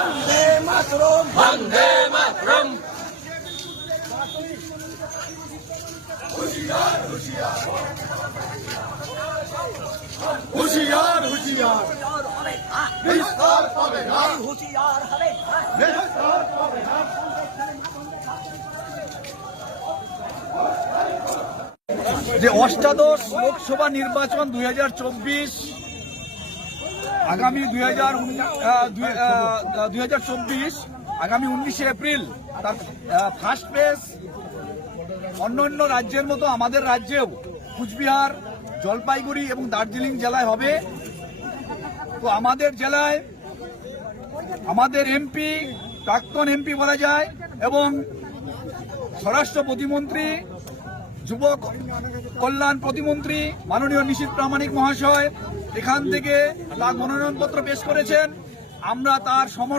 বন্দে মাতরম, বন্দে মাতরম। হুশিয়ার হুশিয়ার বিস্তার পাবে না, হুঁশিয়ার হবে বিস্তার পাবে না। যে অষ্টাদশ লোকসভা নির্বাচন 2024 আগামী 2024 আগামী 19শে এপ্রিল তার ফার্স্ট ফেজ অন্যান্য রাজ্যের মতো আমাদের রাজ্যেও কুচবিহার, জলপাইগুড়ি এবং দার্জিলিং জেলায় হবে। তো আমাদের জেলায় আমাদের এমপি, প্রাক্তন এমপি বলা যায়, এবং স্বরাষ্ট্র প্রতিমন্ত্রী, যুব কল্যাণ প্রতিমন্ত্রী মাননীয় নিশীথ প্রামাণিক মহাশয় এখান থেকে তার মনোনয়নপত্র পেশ করেছেন। আমরা তার সমর্থন